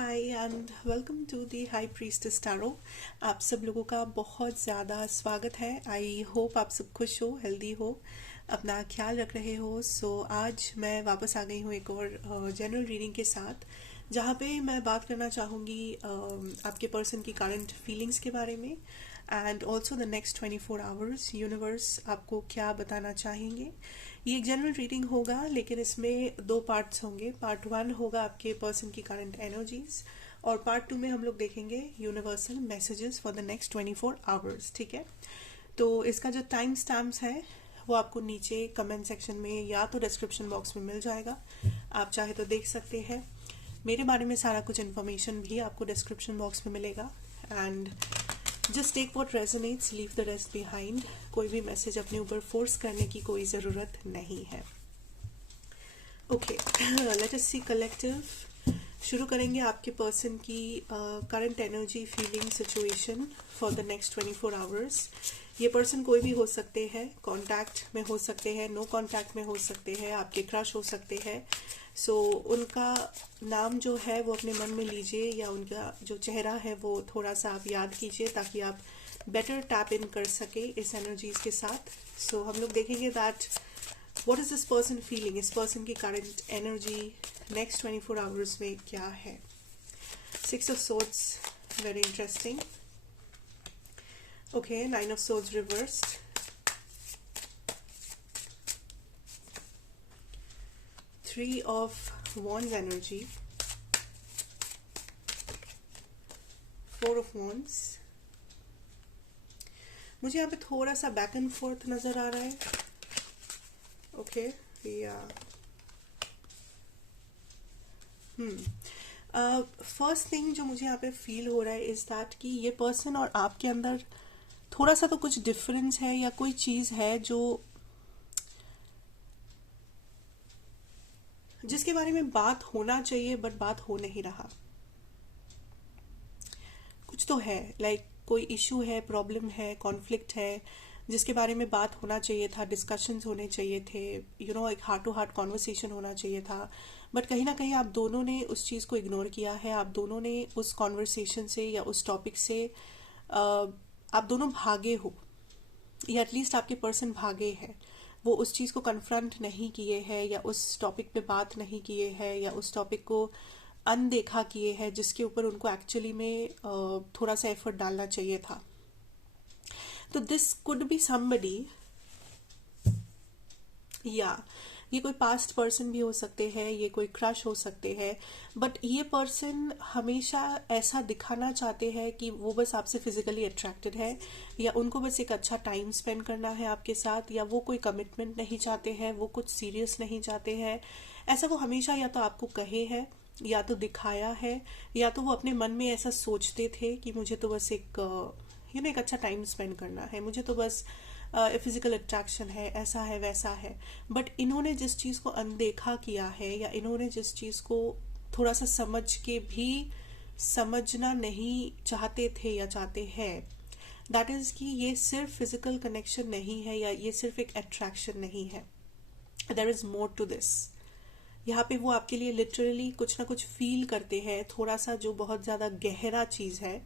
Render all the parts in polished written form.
Hi and welcome to the high priestess tarot. आप सब लोगों का बहुत ज़्यादा स्वागत है। आई होप आप सब खुश हो, हेल्दी हो, अपना ख्याल रख रहे हो। आज मैं वापस आ गई हूँ एक और जनरल रीडिंग के साथ, जहाँ पे मैं बात करना चाहूँगी आपके पर्सन की करंट फीलिंग्स के बारे में and also the next 24 hours universe आपको क्या बताना चाहेंगे। ये एक जनरल रीडिंग होगा, लेकिन इसमें दो पार्ट्स होंगे। पार्ट वन होगा आपके पर्सन की करंट एनर्जीज और पार्ट टू में हम लोग देखेंगे universal messages for the next 24 hours. ठीक है, तो इसका जो टाइम स्टैम्प्स है वो आपको नीचे कमेंट सेक्शन में या तो डिस्क्रिप्शन बॉक्स में मिल जाएगा। आप चाहे तो देख सकते हैं। मेरे बारे में सारा कुछ इन्फॉर्मेशन भी आपको डिस्क्रिप्शन बॉक्स में मिलेगा। And just take what resonates, leave the rest behind. कोई भी मैसेज अपने ऊपर फोर्स करने की कोई ज़रूरत नहीं है। ओके, लेट अस सी कलेक्टिव। शुरू करेंगे आपके पर्सन की current energy, feeling, situation for the next 24 hours. ये पर्सन कोई भी हो सकते हैं, कांटेक्ट में हो सकते हैं, नो कांटेक्ट में हो सकते हैं, आपके क्रश हो सकते हैं। उनका नाम जो है वो अपने मन में लीजिए, या उनका जो चेहरा है वो थोड़ा सा आप याद कीजिए ताकि आप बेटर टैप इन कर सके इस एनर्जीज के साथ। हम लोग देखेंगे that what is this person feeling, इस पर्सन की करंट एनर्जी नेक्स्ट 24 आवर्स में क्या है। 6 of swords, very interesting. Okay, 9 of swords reversed, 3 of wands energy, 4 of wands। मुझे यहाँ पे थोड़ा सा बैक एंड फोर्थ नजर आ रहा है। ओके, या फर्स्ट थिंग जो मुझे यहाँ पे फील हो रहा है इज दैट कि ये पर्सन और आपके अंदर थोड़ा सा तो कुछ डिफरेंस है, या कोई चीज है जो जिसके बारे में बात होना चाहिए बट बात हो नहीं रहा। कुछ तो है, लाइक कोई इशू है, प्रॉब्लम है, कॉन्फ्लिक्ट है, जिसके बारे में बात होना चाहिए था, डिस्कशंस होने चाहिए थे, एक हार्ट टू हार्ट कॉन्वर्सेशन होना चाहिए था। बट कहीं ना कहीं आप दोनों ने उस चीज़ को इग्नोर किया है। आप दोनों ने उस कॉन्वर्सेशन से या उस टॉपिक से आप दोनों भागे हो, या एटलीस्ट आपके पर्सन भागे हैं। वो उस चीज़ को कन्फ्रंट नहीं किए हैं, या उस टॉपिक पे बात नहीं किए हैं, या उस टॉपिक को अनदेखा किए हैं जिसके ऊपर उनको एक्चुअली में थोड़ा सा एफर्ट डालना चाहिए था। तो दिस कुड बी समबडी, या ये कोई पास्ट पर्सन भी हो सकते हैं, ये कोई क्रश हो सकते हैं। बट ये पर्सन हमेशा ऐसा दिखाना चाहते हैं कि वो बस आपसे फिजिकली अट्रैक्टेड है, या उनको बस एक अच्छा टाइम स्पेंड करना है आपके साथ, या वो कोई कमिटमेंट नहीं चाहते हैं, वो कुछ सीरियस नहीं चाहते हैं। ऐसा वो हमेशा या तो आपको कहे है, या तो दिखाया है, या तो वो अपने मन में ऐसा सोचते थे कि मुझे तो बस एक अच्छा टाइम स्पेंड करना है, मुझे तो बस फिजिकल अट्रैक्शन है, ऐसा है वैसा है। बट इन्होंने जिस चीज़ को अनदेखा किया है, या इन्होंने जिस चीज़ को थोड़ा सा समझ के भी समझना नहीं चाहते थे या चाहते हैं, दैट इज कि ये सिर्फ फिजिकल कनेक्शन नहीं है, या ये सिर्फ एक अट्रैक्शन नहीं है। There is more to this. यहाँ पे वो आपके लिए लिटरली कुछ ना कुछ फील करते हैं, थोड़ा सा जो बहुत ज़्यादा गहरा चीज़ है,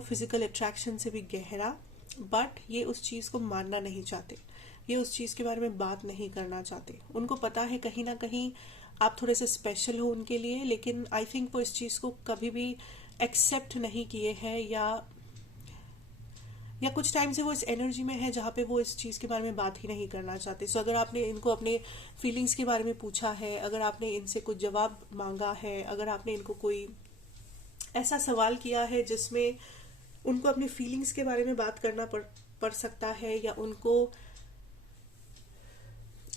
फिजिकल अट्रैक्शन से भी गहरा। बट ये उस चीज़ को मानना नहीं चाहते, ये उस चीज़ के बारे में बात नहीं करना चाहते। उनको पता है कहीं ना कहीं आप थोड़े से स्पेशल हो उनके लिए, लेकिन आई थिंक वो इस चीज़ को कभी भी एक्सेप्ट नहीं किए हैं, या कुछ टाइम से वो इस एनर्जी में है जहाँ पे वो इस चीज़ के बारे में बात ही नहीं करना चाहते। अगर आपने इनको अपने फीलिंग्स के बारे में पूछा है, अगर आपने इनसे कुछ जवाब मांगा है, अगर आपने इनको कोई ऐसा सवाल किया है जिसमें उनको अपनी फीलिंग्स के बारे में बात करना पड़ सकता है, या उनको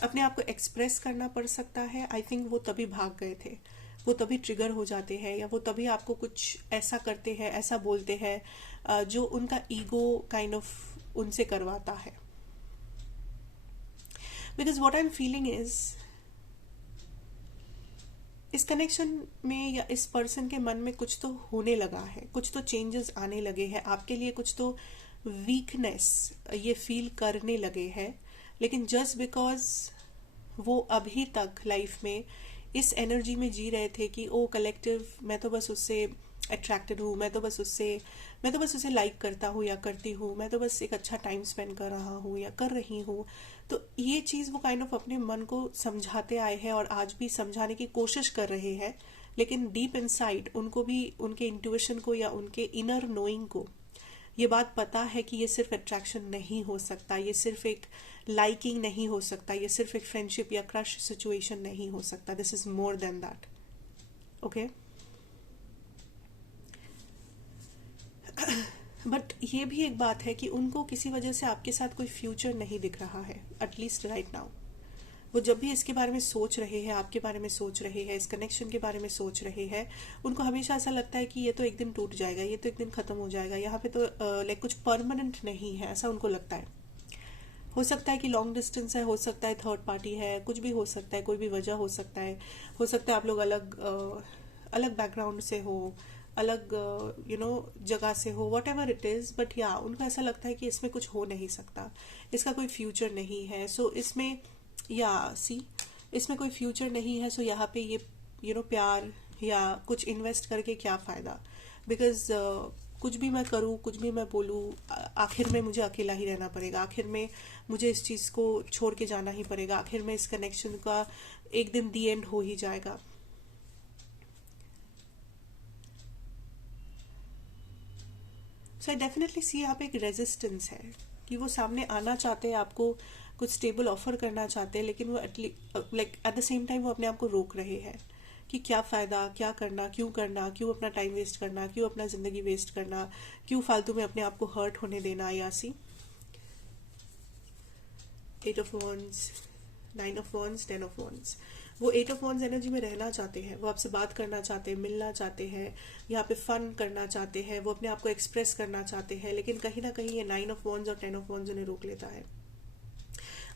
अपने आप को एक्सप्रेस करना पड़ सकता है, आई थिंक वो तभी भाग गए थे, वो तभी ट्रिगर हो जाते हैं, या वो तभी आपको कुछ ऐसा करते हैं, ऐसा बोलते हैं जो उनका ईगो काइंड ऑफ उनसे करवाता है। Because what I am feeling is, इस कनेक्शन में या इस पर्सन के मन में कुछ तो होने लगा है, कुछ तो चेंजेस आने लगे हैं, आपके लिए कुछ तो वीकनेस ये फील करने लगे हैं। लेकिन जस्ट बिकॉज वो अभी तक लाइफ में इस एनर्जी में जी रहे थे कि ओ कलेक्टिव, मैं तो बस उससे अट्रैक्टेड हूँ, मैं तो बस उसे लाइक करता हूँ या करती हूँ, मैं तो बस एक अच्छा टाइम स्पेंड कर रहा हूँ या कर रही हूँ। तो ये चीज़ वो काइंड ऑफ अपने मन को समझाते आए हैं और आज भी समझाने की कोशिश कर रहे हैं। लेकिन डीप इनसाइड उनको भी उनके इंट्यूशन को या उनके इनर नोइंग को ये बात पता है कि ये सिर्फ अट्रैक्शन नहीं हो सकता, ये सिर्फ एक लाइकिंग नहीं हो सकता, ये सिर्फ एक फ्रेंडशिप या क्रश सिचुएशन नहीं हो सकता, this is more than that. Okay, but ये भी एक बात है कि उनको किसी वजह से आपके साथ कोई फ्यूचर नहीं दिख रहा है, एटलीस्ट राइट नाउ। वो जब भी इसके बारे में सोच रहे हैं, आपके बारे में सोच रहे हैं, इस कनेक्शन के बारे में सोच रहे हैं, उनको हमेशा ऐसा लगता है कि ये तो एक दिन टूट जाएगा, ये तो एक दिन खत्म हो जाएगा, यहाँ पे तो लाइक कुछ परमानेंट नहीं है, ऐसा उनको लगता है। हो सकता है कि लॉन्ग डिस्टेंस है, हो सकता है थर्ड पार्टी है, कुछ भी हो सकता है, कोई भी वजह हो सकता है आप लोग अलग अलग बैकग्राउंड से हो, अलग जगह से हो, what ever it is, but या उनको ऐसा लगता है कि इसमें कुछ हो नहीं सकता, इसका कोई फ्यूचर नहीं है। सो इसमें या सी इसमें कोई फ्यूचर नहीं है, सो यहाँ पे ये प्यार या कुछ इन्वेस्ट करके क्या फ़ायदा, बिकॉज कुछ भी मैं करूँ, कुछ भी मैं बोलूँ, आखिर में मुझे अकेला ही रहना पड़ेगा, आखिर में मुझे इस चीज़ को छोड़ के जाना ही पड़ेगा, आखिर में इस कनेक्शन का एक दिन दी एंड हो ही जाएगा। सो आई डेफिनेटली सी यहाँ पे एक रेजिस्टेंस है कि वो सामने आना चाहते हैं, आपको कुछ स्टेबल ऑफर करना चाहते हैं, लेकिन वो like at the same time वो अपने आप को रोक रहे हैं कि क्या फ़ायदा, क्या करना, क्यों अपना टाइम वेस्ट करना, क्यों अपना ज़िंदगी वेस्ट करना, क्यों फालतू में अपने आप को हर्ट होने देना। या सी 8 of Wands, 9 of Wands, 10 of Wands, वो 8 of Wands एनर्जी में रहना चाहते हैं, वो आपसे बात करना चाहते हैं, मिलना चाहते हैं, यहाँ पे फन करना चाहते हैं, वो अपने आप को एक्सप्रेस करना चाहते हैं, लेकिन कहीं ना कहीं ये 9 of Wands और 10 of Wands उन्हें रोक लेता है।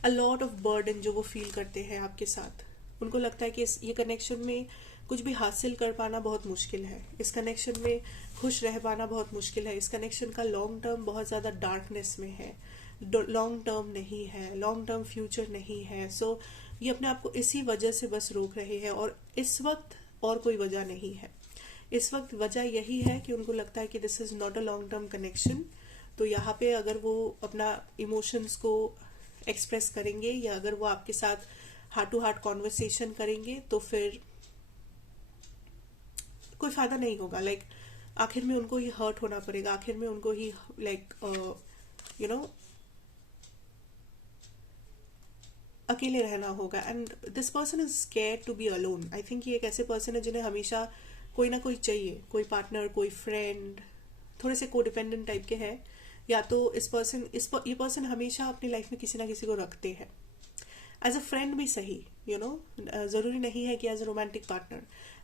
अ लॉट ऑफ बर्डन जो वो फील करते हैं आपके साथ, उनको लगता है कि ये कनेक्शन में कुछ भी हासिल कर पाना बहुत मुश्किल है, इस कनेक्शन में खुश रह पाना बहुत मुश्किल है, इस कनेक्शन का लॉन्ग टर्म बहुत ज़्यादा डार्कनेस में है, लॉन्ग टर्म नहीं है, लॉन्ग टर्म फ्यूचर नहीं है। सो ये अपने आप को इसी वजह से बस रोक रहे हैं, और इस वक्त और कोई वजह नहीं है। इस वक्त वजह यही है कि उनको लगता है कि this is not a long term connection. तो यहाँ पे अगर वो अपना इमोशंस को एक्सप्रेस करेंगे या अगर वो आपके साथ हार्ट टू हार्ट कॉन्वर्सेशन करेंगे तो फिर कोई फायदा नहीं होगा। लाइक आखिर में उनको ही हर्ट होना पड़ेगा, आखिर में उनको ही लाइक यू नो अकेले रहना होगा। And this person is scared to be alone. I think ये एक ऐसे पर्सन है जिन्हें हमेशा कोई ना कोई चाहिए, कोई पार्टनर, कोई फ्रेंड, थोड़े से कोडिपेंडेंट टाइप के हैं, या तो ये पर्सन हमेशा अपनी लाइफ में किसी ना किसी को रखते हैं, एज अ फ्रेंड भी सही, ज़रूरी नहीं है कि as a romantic partner,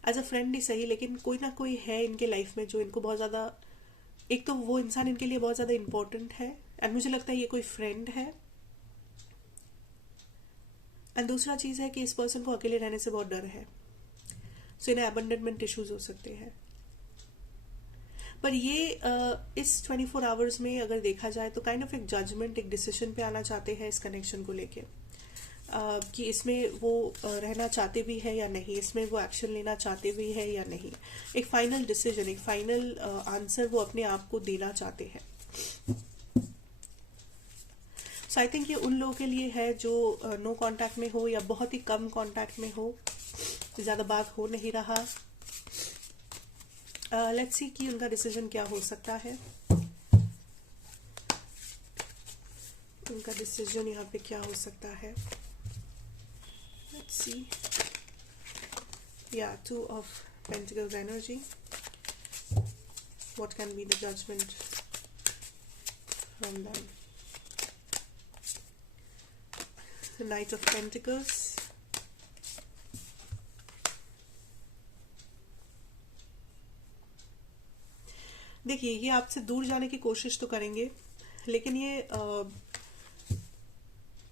as a friend ही सही, लेकिन कोई ना कोई है इनके लाइफ में जो इनको बहुत ज़्यादा, एक तो वो इंसान इनके लिए बहुत ज़्यादा इंपॉर्टेंट है, एंड मुझे लगता है ये कोई फ्रेंड है, एंड दूसरा चीज़ है कि इस पर्सन को अकेले रहने से बहुत डर है, सो इन्हें अबंडनमेंट इश्यूज हो सकते हैं। पर ये इस 24 आवर्स में अगर देखा जाए तो काइंड ऑफ एक जजमेंट, एक डिसीजन पे आना चाहते हैं इस कनेक्शन को लेके, कि इसमें वो रहना चाहते भी है या नहीं, इसमें वो एक्शन लेना चाहते भी है या नहीं, एक फाइनल डिसीजन, एक फाइनल आंसर वो अपने आप को देना चाहते हैं। सो आई थिंक ये उन लोगों के लिए है जो नो कांटेक्ट में हो या बहुत ही कम कांटेक्ट में हो, ज़्यादा बात हो नहीं रहा। लेट्स सी कि उनका डिसीजन क्या हो सकता है, उनका डिसीजन यहाँ पे क्या हो सकता है। लेट्स सी, या 2 of Pentacles energy, what can be the judgment from them. The Knight of Pentacles, देखिए ये आपसे दूर जाने की कोशिश तो करेंगे, लेकिन ये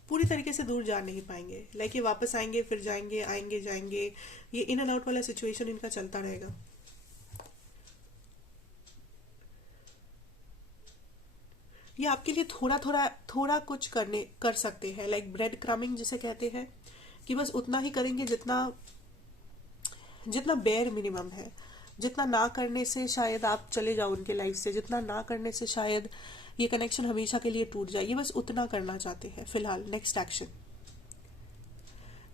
पूरी तरीके से दूर जा नहीं पाएंगे। लाइक ये वापस आएंगे फिर जाएंगे, आएंगे जाएंगे, ये इन एंड आउट वाला सिचुएशन इनका चलता रहेगा। ये आपके लिए थोड़ा कुछ कर सकते हैं, लाइक ब्रेड क्रमिंग जिसे कहते हैं, कि बस उतना ही करेंगे जितना जितना बेयर मिनिमम है, जितना ना करने से शायद आप चले जाओ उनके लाइफ से, जितना ना करने से शायद ये कनेक्शन हमेशा के लिए टूट जाए, ये बस उतना करना चाहते हैं फिलहाल। नेक्स्ट एक्शन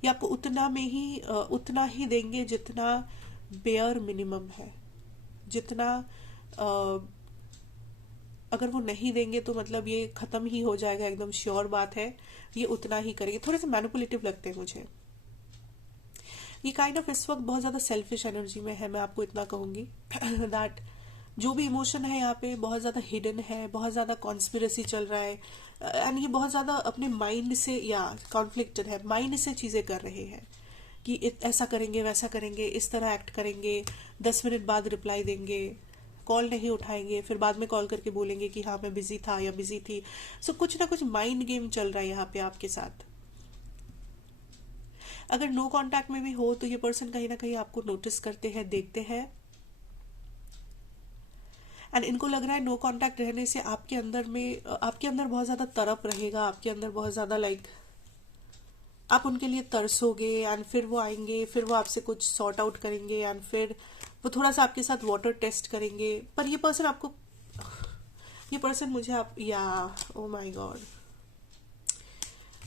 ये आपको उतना ही देंगे जितना बेयर मिनिमम है। जितना अ, अगर वो नहीं देंगे तो मतलब ये खत्म ही हो जाएगा, एकदम श्योर बात है। ये उतना ही करेंगे। थोड़े से मैनिपुलेटिव लगते हैं मुझे ये काइंड ऑफ। इस वक्त बहुत ज्यादा सेल्फिश एनर्जी में है, मैं आपको इतना कहूंगी दैट जो भी इमोशन है यहाँ पे बहुत ज्यादा हिडन है, बहुत ज्यादा कॉन्स्पिरेसी चल रहा है, एंड ये बहुत ज्यादा अपने माइंड से या कॉन्फ्लिक्टेड है, माइंड से चीजें कर रहे हैं कि ऐसा करेंगे, वैसा करेंगे, इस तरह एक्ट करेंगे, 10 मिनट बाद रिप्लाई देंगे, कॉल नहीं उठाएंगे, फिर बाद में कॉल करके बोलेंगे कि हाँ मैं बिजी था या बिजी थी। सो कुछ ना कुछ माइंड गेम चल रहा है यहाँ पे आपके साथ। अगर नो कांटेक्ट में भी हो तो ये पर्सन कहीं ना कहीं आपको नोटिस करते हैं, देखते हैं, एंड इनको लग रहा है नो कांटेक्ट रहने से आपके अंदर बहुत ज्यादा तड़प रहेगा, आपके अंदर बहुत ज्यादा आप उनके लिए तरसोगे, एंड फिर वो आएंगे, फिर वो आपसे कुछ सॉर्ट आउट करेंगे, एंड फिर वो थोड़ा सा आपके साथ वाटर टेस्ट करेंगे। पर ये पर्सन मुझे आप या oh my God,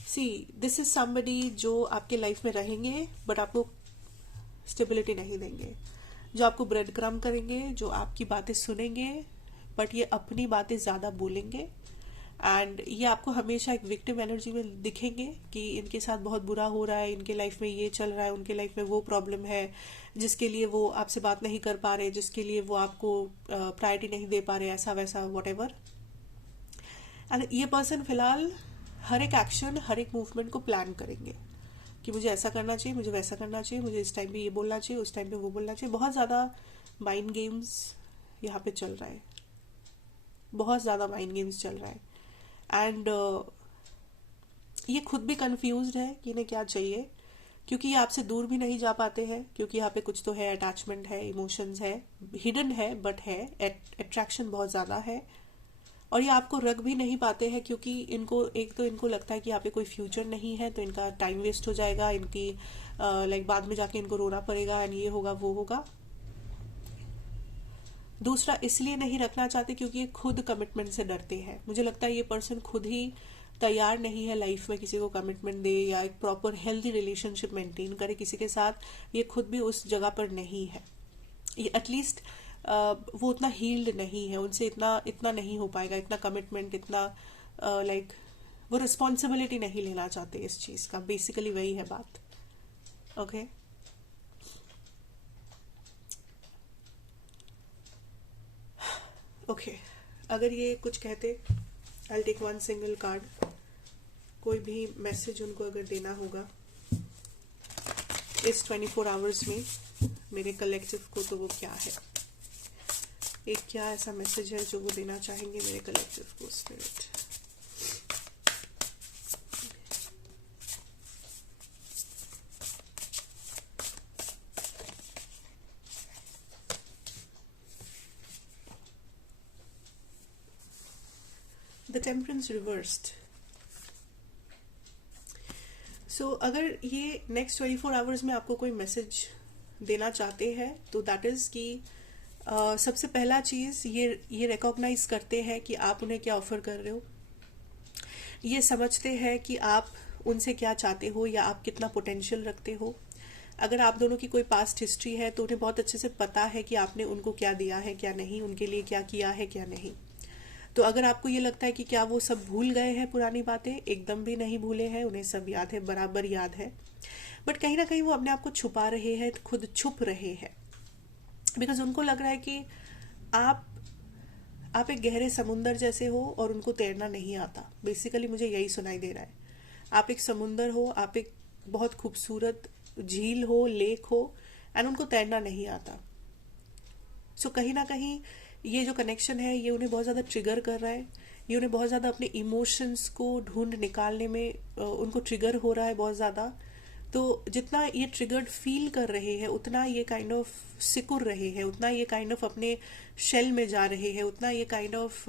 see this is somebody जो आपके लाइफ में रहेंगे बट आपको स्टेबिलिटी नहीं देंगे, जो आपको ब्रेड क्रम करेंगे, जो आपकी बातें सुनेंगे बट ये अपनी बातें ज्यादा बोलेंगे, एंड ये आपको हमेशा एक विक्टिम एनर्जी में दिखेंगे कि इनके साथ बहुत बुरा हो रहा है, इनके लाइफ में ये चल रहा है, उनके लाइफ में वो प्रॉब्लम है जिसके लिए वो आपसे बात नहीं कर पा रहे, जिसके लिए वो आपको प्रायोरिटी नहीं दे पा रहे, ऐसा वैसा वट एवर। एंड ये पर्सन फिलहाल हर एक एक्शन, हर एक मूवमेंट को प्लान करेंगे कि मुझे ऐसा करना चाहिए, मुझे वैसा करना चाहिए, मुझे इस टाइम पे ये बोलना चाहिए, उस टाइम पे वो बोलना चाहिए। बहुत ज्यादा माइंड गेम्स यहाँ पे चल रहा है, बहुत ज्यादा माइंड गेम्स चल रहा है। एंड ये खुद भी कंफ्यूज्ड है कि इन्हें क्या चाहिए, क्योंकि ये आपसे दूर भी नहीं जा पाते हैं, क्योंकि यहाँ पे कुछ तो है, अटैचमेंट है, इमोशंस है, हिडन है बट है, अट्रैक्शन बहुत ज्यादा है। और ये आपको रख भी नहीं पाते हैं क्योंकि इनको लगता है कि यहाँ पे कोई फ्यूचर नहीं है, तो इनका टाइम वेस्ट हो जाएगा, इनकी बाद में जाके इनको रोना पड़ेगा, एंड ये होगा वो होगा। दूसरा इसलिए नहीं रखना चाहते क्योंकि ये खुद कमिटमेंट से डरते हैं। मुझे लगता है ये पर्सन खुद ही तैयार नहीं है लाइफ में किसी को कमिटमेंट दे या एक प्रॉपर हेल्दी रिलेशनशिप मेंटेन करे किसी के साथ। ये खुद भी उस जगह पर नहीं है, ये एटलीस्ट वो उतना हील्ड नहीं है, उनसे इतना नहीं हो पाएगा, इतना कमिटमेंट, इतना वो रिस्पॉन्सिबिलिटी नहीं लेना चाहते इस चीज का। बेसिकली वही है बात। ओके ओके अगर ये कुछ कहते, I take one single card. कोई भी मैसेज उनको अगर देना होगा इस 24 आवर्स में मेरे कलेक्टिव को, तो वो क्या है? एक क्या ऐसा मैसेज है जो वो देना चाहेंगे मेरे कलेक्टिव को? Spirit, the temperance reversed. So अगर ये नेक्स्ट 24 आवर्स में आपको कोई मैसेज देना चाहते हैं तो दैट इज कि सबसे पहला चीज ये रिकॉग्नाइज करते हैं कि आप उन्हें क्या ऑफर कर रहे हो, ये समझते हैं कि आप उनसे क्या चाहते हो या आप कितना पोटेंशियल रखते हो। अगर आप दोनों की कोई पास्ट हिस्ट्री है तो उन्हें बहुत अच्छे से पता है कि आपने उनको क्या दिया है, क्या नहीं, उनके लिए क्या किया है, क्या नहीं। तो अगर आपको ये लगता है कि क्या वो सब भूल गए हैं पुरानी बातें, एकदम भी नहीं भूले हैं, उन्हें सब याद है, बराबर याद है, बट कहीं ना कहीं वो अपने आप को छुपा रहे हैं, खुद छुप रहे हैं, बिकॉज उनको लग रहा है कि आप एक गहरे समुंदर जैसे हो और उनको तैरना नहीं आता। बेसिकली मुझे यही सुनाई दे रहा है। आप एक समुंदर हो, आप एक बहुत खूबसूरत झील हो, लेक हो, एंड उनको तैरना नहीं आता। सो कहीं ना कहीं ये जो कनेक्शन है ये उन्हें बहुत ज्यादा ट्रिगर कर रहा है, ये उन्हें बहुत ज्यादा अपने इमोशंस को ढूंढ निकालने में उनको ट्रिगर हो रहा है बहुत ज्यादा। तो जितना ये ट्रिगर्ड फील कर रहे हैं उतना ये काइंड ऑफ सिकुड़ रहे हैं, उतना ये काइंड ऑफ अपने शेल में जा रहे हैं, उतना ये काइंड ऑफ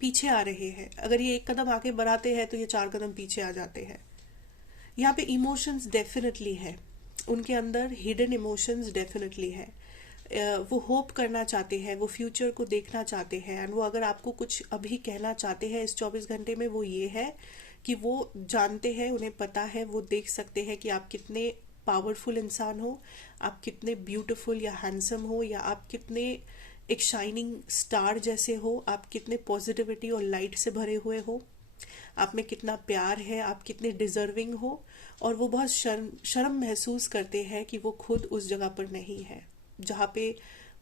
पीछे आ रहे हैं। अगर ये एक कदम आगे बढ़ाते हैं तो ये 4 कदम पीछे आ जाते हैं। यहाँ पे इमोशंस डेफिनेटली है, उनके अंदर हिडन इमोशंस डेफिनेटली है। वो होप करना चाहते हैं, वो फ्यूचर को देखना चाहते हैं, एंड वो अगर आपको कुछ अभी कहना चाहते हैं इस 24 घंटे में, वो ये है कि वो जानते हैं, उन्हें पता है, वो देख सकते हैं कि आप कितने पावरफुल इंसान हो, आप कितने ब्यूटीफुल या हैंडसम हो, या आप कितने एक शाइनिंग स्टार जैसे हो, आप कितने पॉजिटिविटी और लाइट से भरे हुए हो, आप में कितना प्यार है, आप कितने डिजर्विंग हो। और वो बहुत शर्म शर्म महसूस करते हैं कि वो खुद उस जगह पर नहीं है जहाँ पे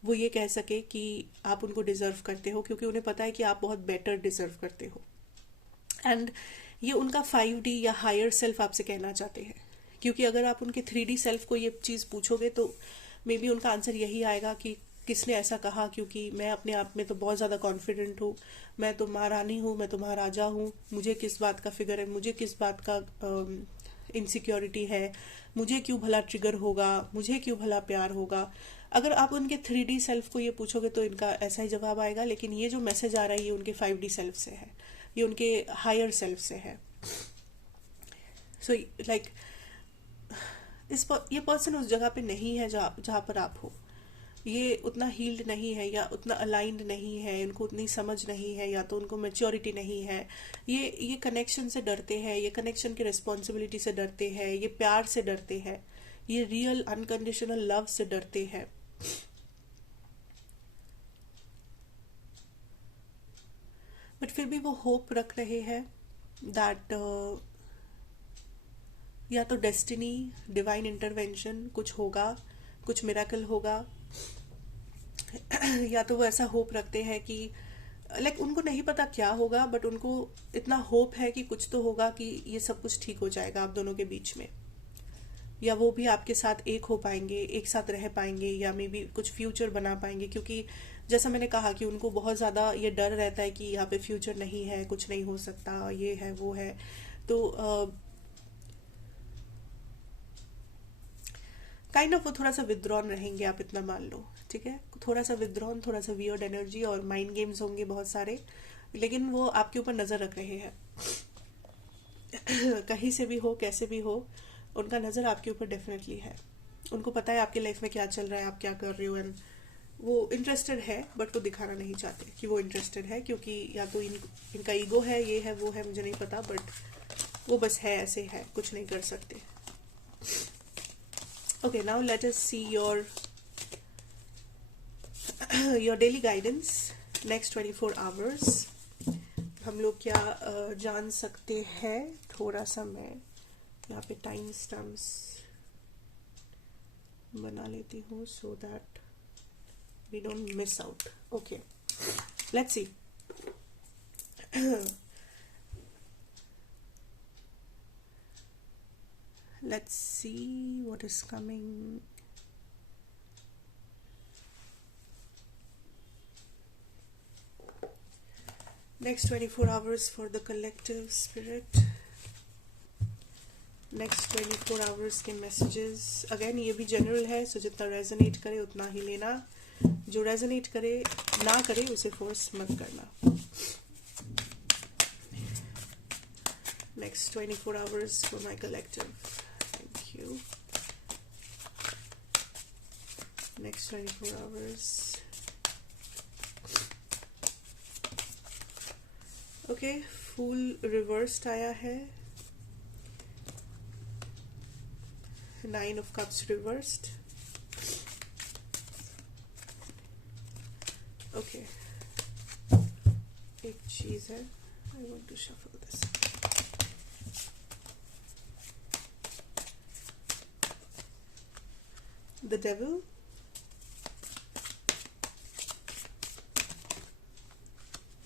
वो ये कह सके कि आप उनको डिजर्व करते हो, क्योंकि उन्हें पता है कि आप बहुत बेटर डिजर्व करते हो। एंड ये उनका 5D या हायर सेल्फ आपसे कहना चाहते हैं, क्योंकि अगर आप उनके 3D सेल्फ को ये चीज़ पूछोगे तो मे बी उनका आंसर यही आएगा कि किसने ऐसा कहा, क्योंकि मैं अपने आप में तो बहुत ज़्यादा कॉन्फिडेंट हूँ, मैं तो महारानी हूँ, मैं तो महाराजा हूँ, मुझे किस बात का फिक्र है, मुझे किस बात का इनसिक्योरिटी है, मुझे क्यों भला ट्रिगर होगा, मुझे क्यों भला प्यार होगा। अगर आप उनके 3D सेल्फ को ये पूछोगे तो इनका ऐसा ही जवाब आएगा। लेकिन ये जो मैसेज आ रहा है ये उनके 5D सेल्फ से है, ये उनके हायर सेल्फ से है। सो लाइक ये पर्सन उस जगह पे नहीं है जहाँ जहाँ पर आप हो। ये उतना हील्ड नहीं है, या उतना अलाइंड नहीं है, इनको उतनी समझ नहीं है, या तो उनको मेच्योरिटी नहीं है। ये कनेक्शन से डरते हैं, ये कनेक्शन की रिस्पॉन्सिबिलिटी से डरते हैं, ये प्यार से डरते हैं, ये रियल अनकंडीशनल लव से डरते हैं। बट फिर भी वो होप रख रहे हैं दैट या तो डेस्टिनी, डिवाइन इंटरवेंशन कुछ होगा, कुछ मिराकल होगा, या तो वो ऐसा होप रखते हैं कि उनको नहीं पता क्या होगा, बट उनको इतना होप है कि कुछ तो होगा, कि ये सब कुछ ठीक हो जाएगा आप दोनों के बीच में, या वो भी आपके साथ एक हो पाएंगे, एक साथ रह पाएंगे, या मे बी कुछ फ्यूचर बना पाएंगे। क्योंकि जैसा मैंने कहा कि उनको बहुत ज़्यादा ये डर रहता है कि यहाँ पे फ्यूचर नहीं है, कुछ नहीं हो सकता, ये है वो है। तो काइंड ऑफ वो थोड़ा सा विद्रॉन रहेंगे, आप इतना मान लो, ठीक है। थोड़ा सा विद्रॉन, थोड़ा सा वियर्ड एनर्जी, और माइंड गेम्स होंगे बहुत सारे, लेकिन वो आपके ऊपर नज़र रख रहे हैं। कहीं से भी हो, कैसे भी हो, उनका नज़र आपके ऊपर डेफिनेटली है। उनको पता है आपके लाइफ में क्या चल रहा है, आप क्या कर रहे हो, एंड वो इंटरेस्टेड है, बट वो दिखाना नहीं चाहते कि वो इंटरेस्टेड है, क्योंकि या तो इनका ईगो है, ये है वो है, मुझे नहीं पता, बट वो बस है, ऐसे है, कुछ नहीं कर सकते। Okay, now let us see your daily guidance next 24 hours. हम लोग क्या जान सकते हैं, थोड़ा सा मैं यहाँ पे टाइम स्टैम्प्स बना लेती हूँ so that we don't miss out. Okay, let's see. Let's see what is coming. Next 24 hours for the collective spirit. Next 24 hours के messages. Again ये भी general है, so जितना resonate करे उतना ही लेना, जो resonate करे ना करे उसे force मत करना. Next 24 hours for my collective. Thank you. Next 24 hours. Okay, Fool reversed आया है. 9 of Cups reversed. Okay. एक चीज है. I want to shuffle this. The Devil.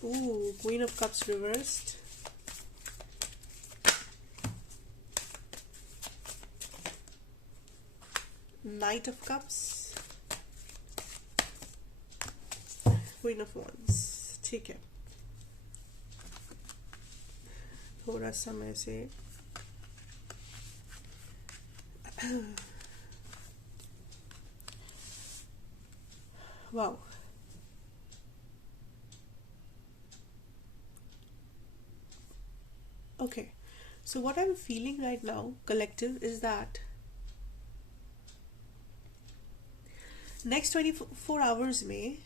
Ooh, Queen of Cups reversed. Knight of Cups. Queen of Wands. ठीक है, थोड़ा समय से wow. Okay, so what I'm feeling right now, collective, is that next 24 hours में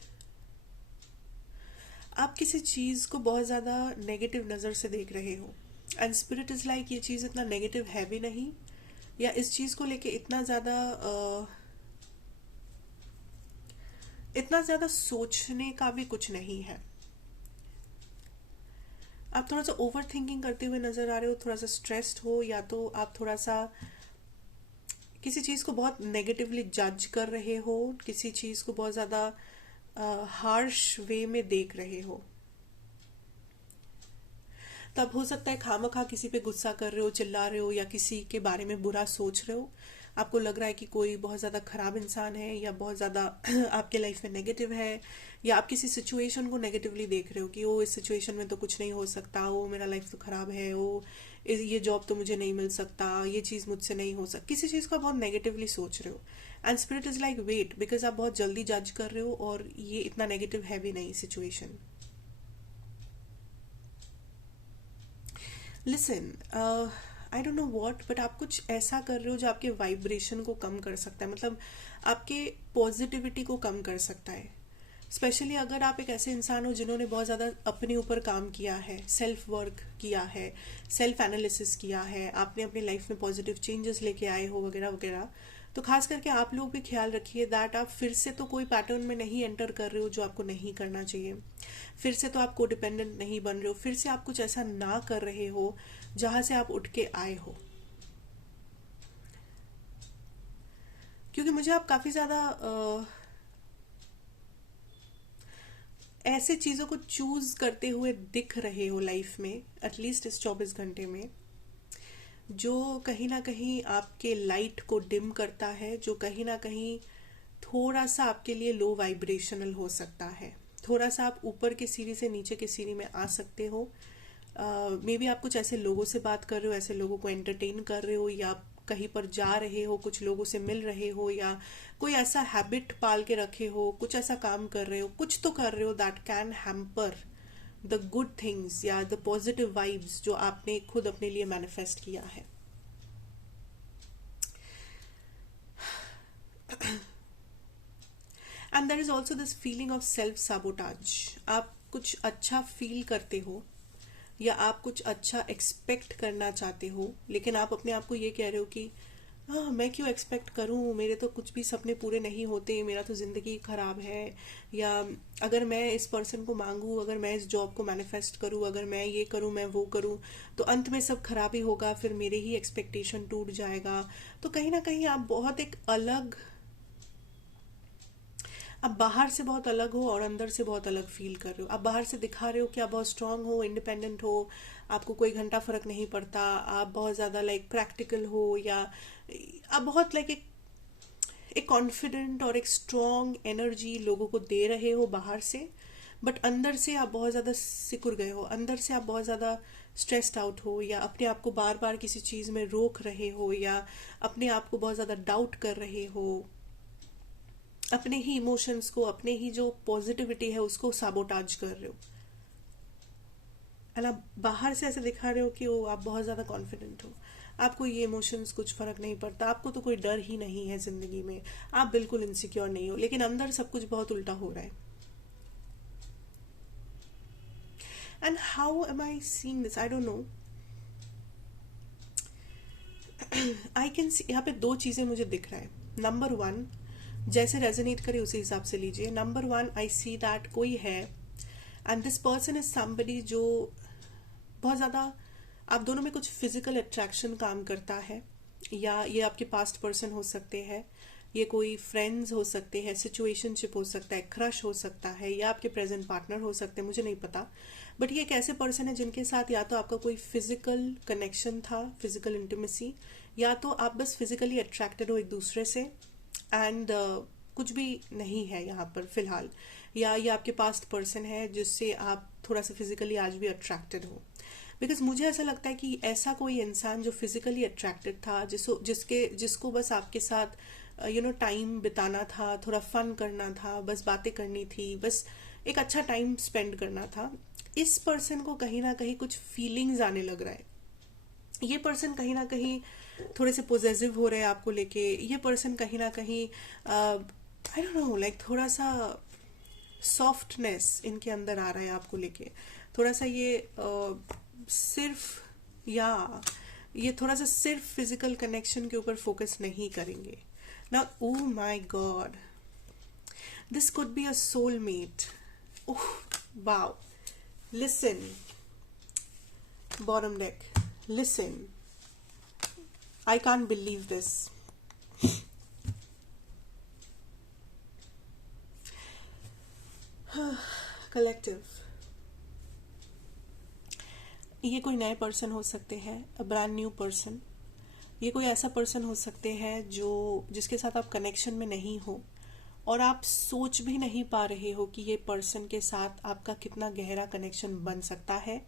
आप किसी चीज को बहुत ज्यादा नेगेटिव नजर से देख रहे हो, एंड स्पिरिट इज लाइक ये चीज इतना नेगेटिव है भी नहीं, या इस चीज को लेके इतना ज्यादा सोचने का भी कुछ नहीं है। आप थोड़ा सा ओवर थिंकिंग करते हुए नजर आ रहे हो, थोड़ा सा स्ट्रेस्ड हो, या तो आप थोड़ा सा किसी चीज को बहुत नेगेटिवली जज कर रहे हो, किसी चीज को बहुत ज्यादा हार्श वे में देख रहे हो। तब हो सकता है खामखा किसी पे गुस्सा कर रहे हो, चिल्ला रहे हो, या किसी के बारे में बुरा सोच रहे हो। आपको लग रहा है कि कोई बहुत ज़्यादा खराब इंसान है, या बहुत ज़्यादा आपके लाइफ में नेगेटिव है, या आप किसी सिचुएशन को नेगेटिवली देख रहे हो कि वो इस सिचुएशन में तो कुछ नहीं हो सकता, वो मेरा लाइफ तो खराब है, वो ये जॉब तो मुझे नहीं मिल सकता, ये चीज़ मुझसे नहीं हो सकती, किसी चीज़ को आप बहुत नेगेटिवली सोच रहे हो। And spirit is like wait, because आप बहुत जल्दी जज कर रहे हो और ये इतना नेगेटिव है भी नहीं situation. Listen, I don't know what, but आप कुछ ऐसा कर रहे हो जो आपके वाइब्रेशन को कम कर सकता है, मतलब आपके पॉजिटिविटी को कम कर सकता है। स्पेशली अगर आप एक ऐसे इंसान हो जिन्होंने बहुत ज़्यादा अपने ऊपर काम किया है, सेल्फ वर्क किया है, सेल्फ एनालिसिस किया है, आपने अपनी लाइफ में पॉजिटिव चेंजेस लेके आए हो वगैरह वगैरह, तो खास करके आप लोग भी ख्याल रखिए दैट आप फिर से तो कोई पैटर्न में नहीं एंटर कर रहे हो जो आपको नहीं करना चाहिए। फिर से तो आप कोडिपेंडेंट नहीं बन रहे हो, फिर से आप कुछ ऐसा ना कर रहे हो जहां से आप उठ के आए हो। क्योंकि मुझे आप काफी ज्यादा ऐसे चीजों को चूज करते हुए दिख रहे हो लाइफ में, एटलीस्ट इस 24 घंटे में, जो कहीं ना कहीं आपके लाइट को डिम करता है, जो कहीं ना कहीं थोड़ा सा आपके लिए लो वाइब्रेशनल हो सकता है। थोड़ा सा आप ऊपर की सीढ़ी से नीचे की सीढ़ी में आ सकते हो। मे बी आप कुछ ऐसे लोगों से बात कर रहे हो, ऐसे लोगों को एंटरटेन कर रहे हो, या कहीं पर जा रहे हो, कुछ लोगों से मिल रहे हो, या कोई ऐसा हैबिट पाल के रखे हो, कुछ ऐसा काम कर रहे हो, कुछ तो कर रहे हो that can hamper the good things या द पॉजिटिव वाइब्स जो आपने खुद अपने लिए मैनिफेस्ट किया है। And there is also this feeling of self sabotage. आप कुछ अच्छा फील करते हो, या आप कुछ अच्छा एक्सपेक्ट करना चाहते हो, लेकिन आप अपने आप को ये कह रहे हो कि हाँ, मैं क्यों एक्सपेक्ट करूँ, मेरे तो कुछ भी सपने पूरे नहीं होते, मेरा तो ज़िंदगी खराब है, या अगर मैं इस पर्सन को मांगूँ, अगर मैं इस जॉब को मैनिफेस्ट करूँ, अगर मैं ये करूँ, मैं वो करूँ, तो अंत में सब खराब ही होगा, फिर मेरे ही एक्सपेक्टेशन टूट जाएगा। तो कहीं ना कहीं आप बहुत एक अलग, आप बाहर से बहुत अलग हो और अंदर से बहुत अलग फील कर रहे हो। आप बाहर से दिखा रहे हो कि आप बहुत स्ट्रांग हो, इंडिपेंडेंट हो, आपको कोई घंटा फर्क नहीं पड़ता, आप बहुत ज़्यादा लाइक प्रैक्टिकल हो, या आप बहुत लाइक एक कॉन्फिडेंट और एक स्ट्रांग एनर्जी लोगों को दे रहे हो बाहर से। बट अंदर से आप बहुत ज़्यादा सिकुड़ गए हो, अंदर से आप बहुत ज़्यादा स्ट्रेस्ड आउट हो, या अपने आप को बार बार किसी चीज़ में रोक रहे हो, या अपने आप को बहुत ज़्यादा डाउट कर रहे हो, अपने ही इमोशंस को, अपने ही जो पॉजिटिविटी है उसको साबोटाज कर रहे हो। एंड आप बाहर से ऐसे दिखा रहे हो कि वो आप बहुत ज़्यादा कॉन्फिडेंट हो, आपको ये इमोशंस कुछ फर्क नहीं पड़ता, आपको तो कोई डर ही नहीं है ज़िंदगी में, आप बिल्कुल इनसिक्योर नहीं हो, लेकिन अंदर सब कुछ बहुत उल्टा हो रहा है। And how am I seeing this, I don't know. I can see, यहाँ पे दो चीज़ें मुझे दिख रहा है। नंबर वन, जैसे रेजोनेट करे उसी हिसाब से लीजिए। Number one, I see that कोई है, and this person is somebody जो बहुत ज़्यादा आप दोनों में कुछ फिजिकल अट्रैक्शन काम करता है, या ये आपके पास्ट पर्सन हो सकते हैं, ये कोई फ्रेंड्स हो सकते हैं, सिचुएशनशिप हो सकता है, क्रश हो सकता है, या आपके प्रेजेंट पार्टनर हो सकते हैं, मुझे नहीं पता। बट ये एक ऐसे पर्सन है जिनके साथ या तो आपका कोई फिजिकल कनेक्शन था, फिजिकल इंटीमेसी, या तो आप बस फिजिकली अट्रैक्टेड हो एक दूसरे से, एंड कुछ भी नहीं है यहाँ पर फिलहाल, या ये आपके पास्ट पर्सन है जिससे आप थोड़ा सा फिजिकली आज भी अट्रैक्टेड हो। बिकॉज मुझे ऐसा लगता है कि ऐसा कोई इंसान जो फिजिकली अट्रैक्टेड था, जिसको बस आपके साथ टाइम बिताना था, थोड़ा फन करना था, बस बातें करनी थी, बस एक अच्छा टाइम स्पेंड करना था, इस पर्सन को कहीं ना कहीं कुछ फीलिंग्स आने लग रहा है। ये पर्सन कहीं ना कहीं थोड़े से पोजेसिव हो रहे हैं आपको लेके, ये पर्सन कहीं ना कहीं आई डोंट नो, लाइक थोड़ा सा सॉफ्टनेस इनके अंदर आ रहा है आपको लेके। थोड़ा सा ये सिर्फ या ये थोड़ा सा सिर्फ फिजिकल कनेक्शन के ऊपर फोकस नहीं करेंगे ना। Oh my God, this could be a soulmate. Oh wow, listen bottom deck, listen, I can't believe this. Collective, ये कोई नए पर्सन हो सकते हैं, अ ब्रांड न्यू पर्सन। ये कोई ऐसा पर्सन हो सकते हैं जो जिसके साथ आप कनेक्शन में नहीं हो और आप सोच भी नहीं पा रहे हो कि ये पर्सन के साथ आपका कितना गहरा कनेक्शन बन सकता है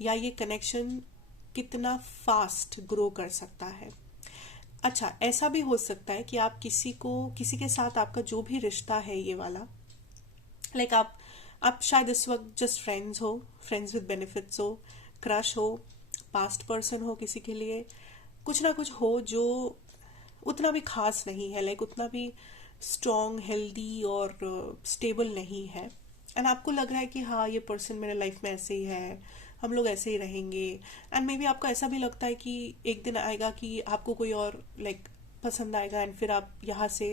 या ये कनेक्शन कितना फास्ट ग्रो कर सकता है। अच्छा, ऐसा भी हो सकता है कि आप किसी के साथ आपका जो भी रिश्ता है ये वाला, लाइक आप शायद इस वक्त जस्ट फ्रेंड्स हो, फ्रेंड्स विद बेनिफिट्स हो, क्रश हो, पास्ट पर्सन हो, किसी के लिए कुछ ना कुछ हो जो उतना भी खास नहीं है, लाइक उतना भी स्ट्रॉन्ग, हेल्दी और स्टेबल नहीं है। एंड आपको लग रहा है कि हाँ, ये पर्सन मेरे लाइफ में ऐसे ही है, हम लोग ऐसे ही रहेंगे। एंड मे बी आपको ऐसा भी लगता है कि एक दिन आएगा कि आपको कोई और लाइक पसंद आएगा एंड फिर आप यहाँ से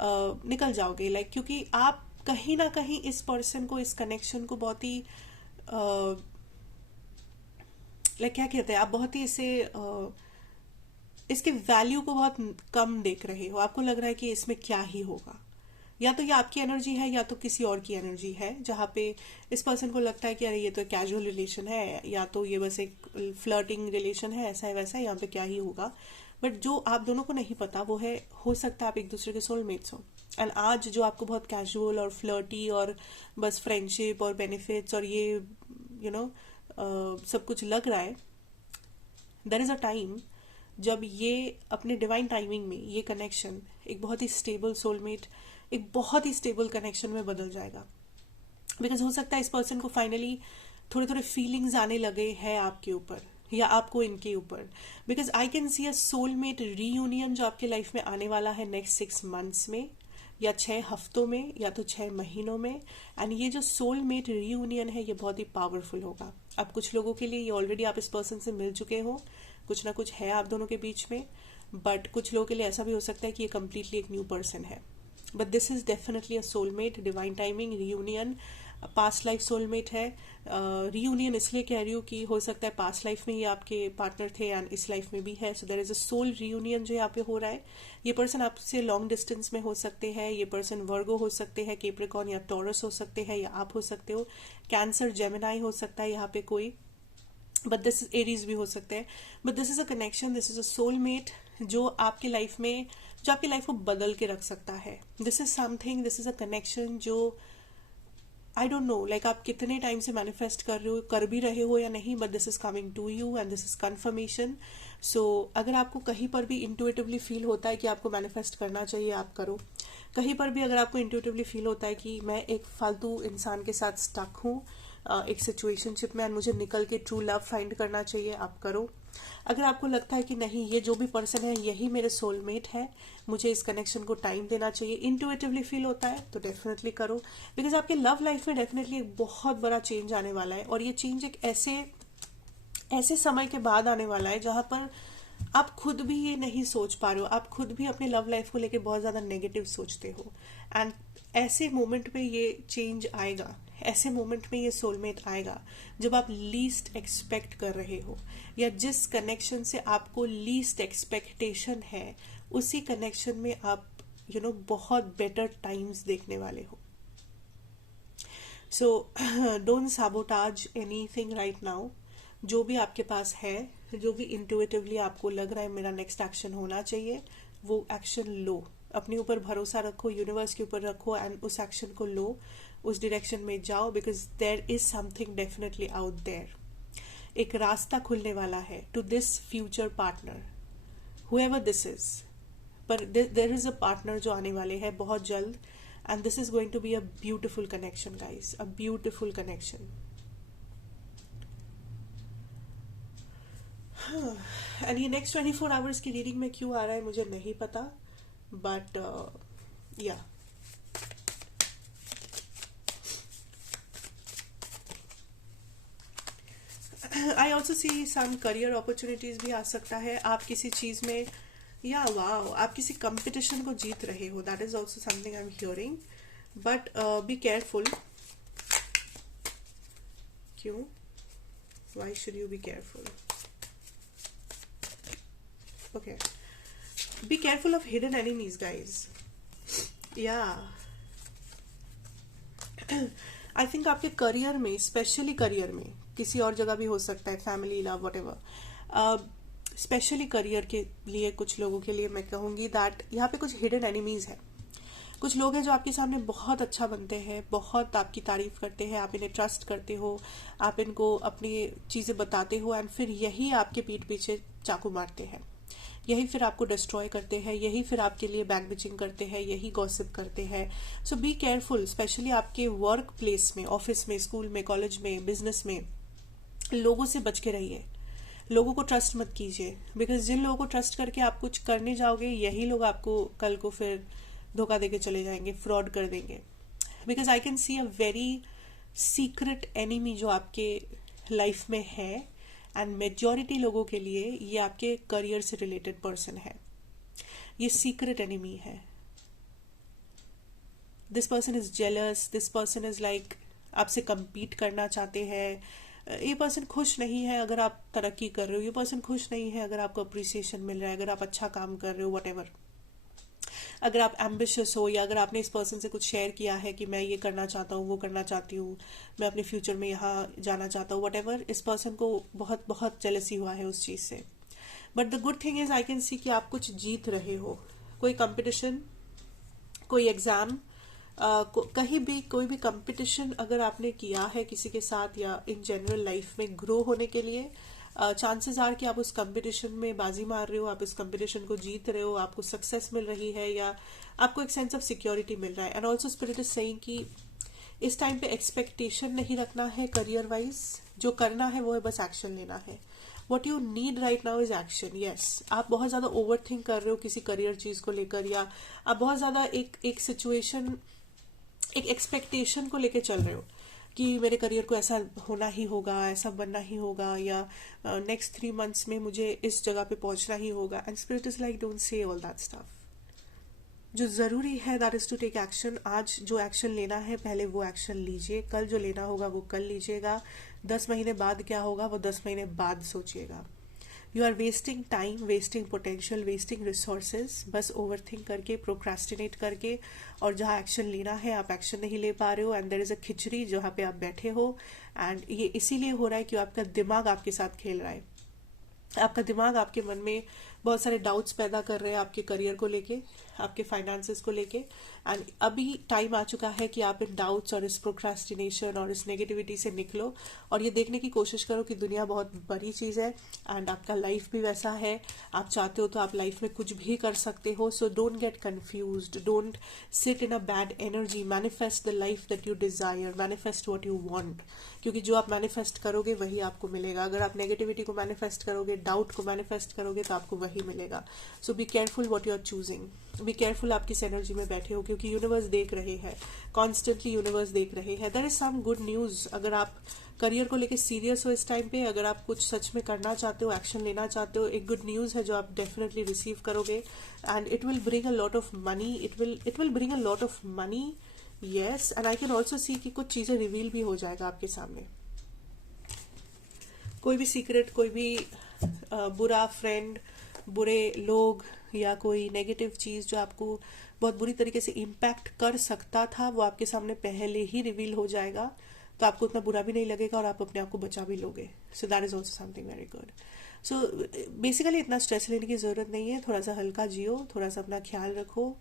निकल जाओगे, लाइक क्योंकि आप कहीं ना कहीं इस पर्सन को, इस कनेक्शन को बहुत ही लाइक क्या कहते हैं, आप बहुत ही इसे इसके वैल्यू को बहुत कम देख रहे हो। आपको लग रहा है कि इसमें क्या ही होगा, या तो ये आपकी एनर्जी है या तो किसी और की एनर्जी है, जहाँ पे इस पर्सन को लगता है कि अरे ये तो कैजुअल रिलेशन है, या तो ये बस एक फ्लर्टिंग रिलेशन है, ऐसा है वैसा है, यहाँ पे क्या ही होगा। बट जो आप दोनों को नहीं पता वो है, हो सकता है आप एक दूसरे के सोलमेट्स हो। एंड आज जो आपको बहुत कैजुअल और फ्लर्टी और बस फ्रेंडशिप और बेनिफिट्स और ये सब कुछ लग रहा है, देयर इज अ टाइम जब ये अपने डिवाइन टाइमिंग में ये कनेक्शन एक बहुत ही स्टेबल सोलमेट, एक बहुत ही स्टेबल कनेक्शन में बदल जाएगा। बिकॉज हो सकता है इस पर्सन को फाइनली थोड़े थोड़े फीलिंग्स आने लगे हैं आपके ऊपर या आपको इनके ऊपर। Because I can see a soulmate reunion जो आपके लाइफ में आने वाला है नेक्स्ट 6 months में, या 6 हफ्तों में, या तो 6 महीनों में। एंड ये जो सोलमेट रीयूनियन है ये बहुत ही पावरफुल होगा। अब कुछ लोगों के लिए ये ऑलरेडी आप इस पर्सन से मिल चुके हो, कुछ ना कुछ है आप दोनों के बीच में, बट कुछ लोगों के लिए ऐसा भी हो सकता है कि ये कम्प्लीटली एक न्यू पर्सन है। But this is definitely a soulmate, divine timing, reunion, past life soulmate है। रीयूनियन इसलिए कह रही हूँ कि हो सकता है पास्ट लाइफ में ही आपके पार्टनर थे एंड इस लाइफ में भी है। So there is a soul reunion जो यहाँ पे हो रहा है। ये पर्सन आपसे लॉन्ग डिस्टेंस में हो सकते हैं, ये पर्सन वर्गो हो सकते हैं, केप्रिकॉर्न या टॉरस हो सकते हैं, या आप हो सकते हो कैंसर, जेमिनाई हो सकता है यहाँ पे कोई, बट दिस इज एरीज भी हो सकते हैं। But this is a connection, this is a soulmate जो आपके लाइफ में, जो आपकी लाइफ को बदल के रख सकता है। This is something, this is a connection जो आई डोंट नो, लाइक आप कितने टाइम से मैनिफेस्ट कर रहे हो, कर भी रहे हो या नहीं, but this is coming to you and this is confirmation. So अगर आपको कहीं पर भी इंट्यूटिवली फील होता है कि आपको मैनिफेस्ट करना चाहिए, आप करो। कहीं पर भी अगर आपको इंट्यूटिवली फील होता है कि मैं एक फालतू इंसान के साथ स्टक हूँ एक सिचुएशनशिप में एंड मुझे निकल के ट्रू लव फाइंड करना चाहिए, आप करो। अगर आपको लगता है कि नहीं, ये जो भी पर्सन है यही मेरे सोलमेट है, मुझे इस कनेक्शन को टाइम देना चाहिए, इंट्यूटिवली फील होता है, तो डेफिनेटली करो। बिकॉज आपके लव लाइफ में डेफिनेटली एक बहुत बड़ा चेंज आने वाला है, और ये चेंज एक ऐसे समय के बाद आने वाला है जहां पर आप खुद भी ये नहीं सोच पा रहे हो, आप खुद भी अपने लव लाइफ को लेके बहुत ज्यादा नेगेटिव सोचते हो। एंड ऐसे मोमेंट में ये चेंज आएगा, ऐसे मोमेंट में ये सोलमेट आएगा जब आप लीस्ट एक्सपेक्ट कर रहे हो, या जिस कनेक्शन से आपको लीस्ट एक्सपेक्टेशन है उसी कनेक्शन में आप बहुत बेटर टाइम्स देखने वाले हो। So don't साबोटाज anything right now. जो भी आपके पास है, जो भी इंट्यूटिवली आपको लग रहा है मेरा नेक्स्ट एक्शन होना चाहिए, वो एक्शन लो। अपने ऊपर भरोसा रखो, यूनिवर्स के ऊपर रखो एंड उस एक्शन को लो, उस डायरेक्शन में जाओ। Because there is something definitely out there. एक रास्ता खुलने वाला है to this future partner, however this is. पर देयर इज अ पार्टनर जो आने वाले हैं बहुत जल्द, and this is going to be a beautiful connection guys, a beautiful connection. एंड ये नेक्स्ट 24 आवर्स की रीडिंग में क्यों आ रहा है मुझे नहीं पता, बट या I also see some career opportunities भी आ सकता है, आप किसी चीज में, या वाओ, आप किसी कंपटीशन को जीत रहे हो, that is also something I am hearing, but be careful. क्यों? Why should you be careful? Okay, be careful of hidden enemies guys. या आई थिंक आपके करियर में, स्पेशली करियर में, किसी और जगह भी हो सकता है, family, love, what, specially career के लिए कुछ लोगों के लिए मैं कहूँगी दैट यहाँ पे कुछ हिडन एनिमीज है. कुछ लोग हैं जो आपके सामने बहुत अच्छा बनते हैं, बहुत आपकी तारीफ करते हैं, आप इन्हें ट्रस्ट करते हो, आप इनको अपनी चीज़ें बताते हो, एंड फिर यही आपके पीठ पीछे चाकू मारते हैं, यही फिर आपको डिस्ट्रॉय करते हैं, यही फिर आपके लिए बैक बिचिंग करते हैं, यही गॉसिप करते हैं. सो बी केयरफुल, स्पेशली आपके वर्क प्लेस में, ऑफिस में, स्कूल में, कॉलेज में, बिजनेस में, लोगों से बच के रहिए. लोगों को ट्रस्ट मत कीजिए, बिकॉज जिन लोगों को ट्रस्ट करके आप कुछ करने जाओगे, यही लोग आपको कल को फिर धोखा देके चले जाएंगे, फ्रॉड कर देंगे. Because I can see a very secret enemy जो आपके लाइफ में है, एंड मेजॉरिटी लोगों के लिए ये आपके करियर से रिलेटेड पर्सन है. ये सीक्रेट एनिमी है. This person is jealous, this person is like आपसे compete करना चाहते हैं. ये पर्सन खुश नहीं है अगर आप तरक्की कर रहे हो, ये पर्सन खुश नहीं है अगर आपको अप्रिसिएशन मिल रहा है, अगर आप अच्छा काम कर रहे हो, वट एवर. अगर आप एम्बिशियस हो, या अगर आपने इस पर्सन से कुछ शेयर किया है कि मैं ये करना चाहता हूँ, वो करना चाहती हूँ, मैं अपने फ्यूचर में यहाँ जाना चाहता हूँ, वट एवर, इस पर्सन को बहुत बहुत जेलसी हुआ है उस चीज़ से. But the good thing is I can see कि आप कुछ जीत रहे हो. कोई कंपटीशन, कोई एग्जाम, कहीं भी कोई भी कंपटीशन अगर आपने किया है किसी के साथ, या इन जनरल लाइफ में ग्रो होने के लिए, चांसेस आर कि आप उस कंपटीशन में बाजी मार रहे हो, आप इस कंपटीशन को जीत रहे हो, आपको सक्सेस मिल रही है, या आपको एक सेंस ऑफ सिक्योरिटी मिल रहा है. And also spirit is saying कि इस टाइम पे एक्सपेक्टेशन नहीं रखना है करियर वाइज. जो करना है वो है बस एक्शन लेना है. What you need right now is action. Yes, आप बहुत ज्यादा ओवर थिंक कर रहे हो किसी करियर चीज को लेकर, या आप बहुत ज्यादा एक सिचुएशन, एक एक्सपेक्टेशन को लेके चल रहे हो कि मेरे करियर को ऐसा होना ही होगा, ऐसा बनना ही होगा, या नेक्स्ट 3 months में मुझे इस जगह पे पहुंचना ही होगा. And spirit is like don't say all that stuff. जो जरूरी है that is to take action. आज जो एक्शन लेना है पहले वो एक्शन लीजिए, कल जो लेना होगा वो कल लीजिएगा, 10 महीने बाद क्या होगा वो 10 महीने बाद सोचिएगा. You are wasting time, wasting potential, wasting resources, बस ओवर थिंक करके, प्रोक्रास्टिनेट करके, और जहाँ एक्शन लेना है आप एक्शन नहीं ले पा रहे हो. एंड देयर इज अ खिचड़ी जहाँ पे आप बैठे हो, एंड ये इसीलिए हो रहा है कि आपका दिमाग आपके साथ खेल रहा है. आपका दिमाग आपके मन में बहुत सारे डाउट्स पैदा कर रहे हैं आपके करियर को लेके, आपके फाइनेंसेस को लेके. एंड अभी टाइम आ चुका है कि आप इन डाउट्स और इस प्रोक्रास्टिनेशन और इस नेगेटिविटी से निकलो, और ये देखने की कोशिश करो कि दुनिया बहुत बड़ी चीज़ है, एंड आपका लाइफ भी वैसा है. आप चाहते हो तो आप लाइफ में कुछ भी कर सकते हो. So don't get confused, don't sit in a bad energy. Manifest the life that you desire, manifest what you want, क्योंकि जो आप मैनिफेस्ट करोगे वही आपको मिलेगा. अगर आप नेगेटिविटी को मैनिफेस्ट करोगे, डाउट को मैनिफेस्ट करोगे, तो आपको वही मिलेगा. So be careful what you are choosing. Be careful आप किस एनर्जी में बैठे हो, क्योंकि यूनिवर्स देख रहे हैं, कॉन्स्टेंटली यूनिवर्स देख रहे हैं. There is some good news. अगर आप करियर को लेके सीरियस हो इस टाइम पे, अगर आप कुछ सच में करना चाहते हो, एक्शन लेना चाहते हो, एक गुड न्यूज है जो आप डेफिनेटली रिसीव करोगे. And it will bring a lot of money, it will bring a lot of money. Yes, and I can also see कि कुछ चीजें रिवील भी हो जाएगा आपके सामने. कोई भी सीक्रेट, कोई भी बुरा फ्रेंड, बुरे लोग, या कोई नेगेटिव चीज जो आपको बहुत बुरी तरीके से इम्पैक्ट कर सकता था, वो आपके सामने पहले ही रिवील हो जाएगा. तो आपको उतना बुरा भी नहीं लगेगा, और आप अपने आप को बचा भी लोगे. So that is also something very good. So basically इतना स्ट्रेस लेने की जरूरत नहीं है. थोड़ा सा हल्का जियो, थोड़ा सा अपना ख्याल रखो,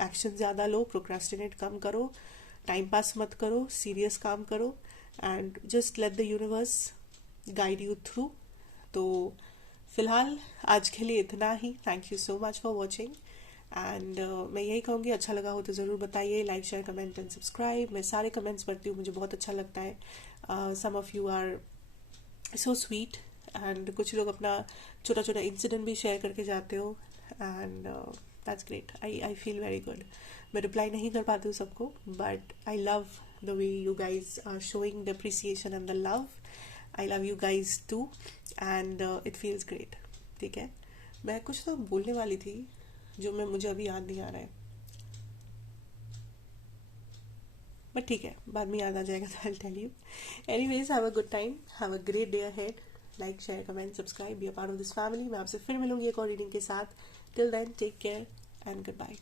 एक्शन ज्यादा लो, प्रोक्रेस्टिनेट कम करो, टाइम पास मत करो, सीरियस काम करो, and just let the universe guide you through. तो फिलहाल आज के लिए इतना ही. Thank you so much for watching, and मैं यही कहूँगी, अच्छा लगा हो तो ज़रूर बताइए. Like, share, comment and subscribe. मैं सारे कमेंट्स पढ़ती हूँ, मुझे बहुत अच्छा लगता है. Some of you are so sweet, and कुछ लोग अपना छोटा छोटा इंसिडेंट भी शेयर करके जाते हो, and that's great. I feel very good. मैं रिप्लाई नहीं कर पाती हूँ सबको, but I love the way you guys are showing the appreciation and the love. I love you guys too and it feels great. ठीक है, मैं कुछ तो बोलने वाली थी जो मुझे अभी याद नहीं आ रहा है, बट ठीक है, बाद में याद आ जाएगा तो I tell you. Anyways, have a good time, have a great day ahead. Like, share, comment, subscribe, be a part of this family. मैं आपसे फिर मिलूंगी एक और रीडिंग के साथ। Till then, take care and good bye.